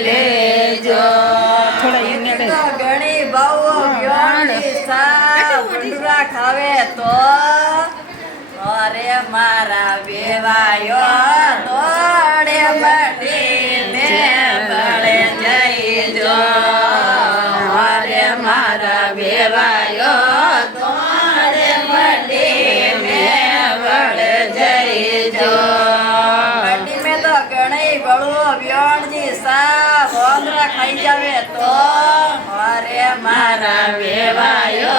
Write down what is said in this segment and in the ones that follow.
લેજો ઘણી બહુ વ્યોણી સા ગુંડરા ખાવે તો અરે મારા વેવાયો તોડે બટીને બળે જઈજો અરે મારા વેવાયો તોડે બટીને બળે જઈજો બટી મેં તો ઘણી બળવો વ્યોણજી સા ભોંદરા ખાઈ જાવે તો અરે મારા વેવાયો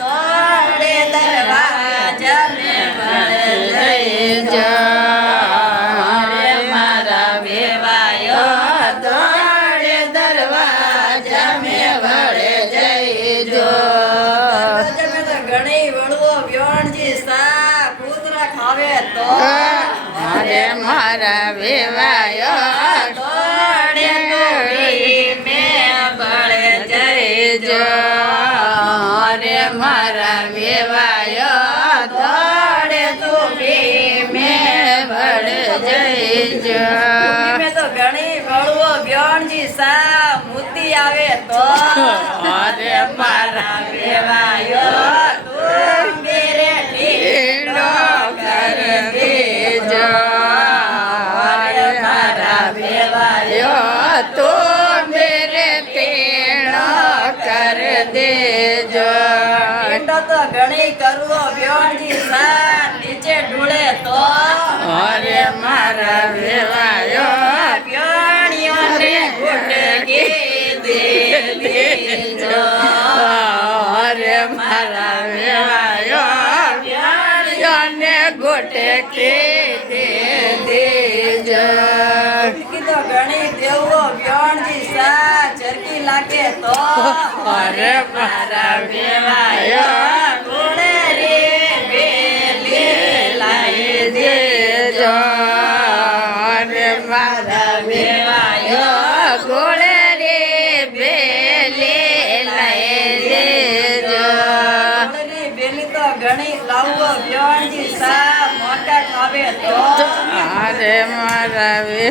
તોડે દરવાજા ને બળે જઈજો અરે મારા વેવાયો તોડે દરવાજા ને બળે જઈજો તમે તો ઘણી વળવો વ્યોણજી સા કૂતરા ખાવે તો અરે મારા વેવાયો તોડે તોડી મેં બળે જઈજો અરે મારા વેવાયો તોડે તોડી મેં ભળ જઈજો મેં તો ઘણી વળવો વ્યોણજી સા મૂતી આવે તો અરે મારા વેવાયો તું મેરે ઢીંડો કર દેજો અરે મારા વેવાયો તો મેરે ટેણો કર દેજો ઢીંડો તો ઘણી કરવો વ્યોણજી સા નીચે ઢૂળે તો અરે મારા વેવાયો વ્યોણીઓને ગુટકી દે દેજો અરે મારા વેવાયો વ્યાણિયોને ગોટે કે દે દેજો તો ઘણી દેવો વ્યોણજી સા ચરકી લાગે તો અરે મારા વેવાયો ગુણે રે વેલી લાઈ દેજો અરે મારા વેવાયો ગોળે રે બેલે લઈ દેજો દેજો બેલી તો ઘણી લાવો વ્યોણજી સા મોટા ખાવે તો અરે મારા વે